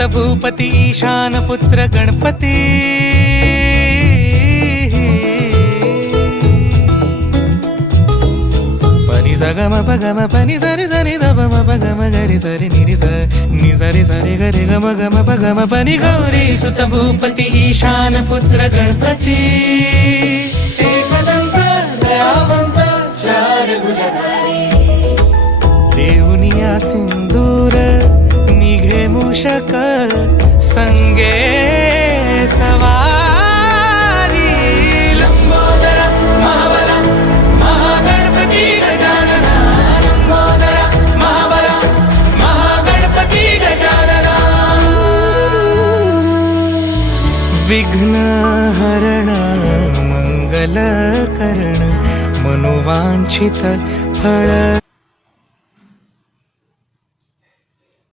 सुत भूपती ईशान पुत्र गणपती पनि सगम पगम पनि सरि सरि दम पगम गरि सरि निरि नि सरि सरि गरि गम गम पगम पनि गौरी सुत भूपती ईशान पुत्र गणपती एकदंत दयावंत चार भुजधारी देऊनिया सिंदूर निघे मूषक संगे सवारी लंबोदर महाबल महागणपती गजानना लंबोदर महाबल महागणपती गजानना विघ्न हरण मंगल करण मनोवांछित फळ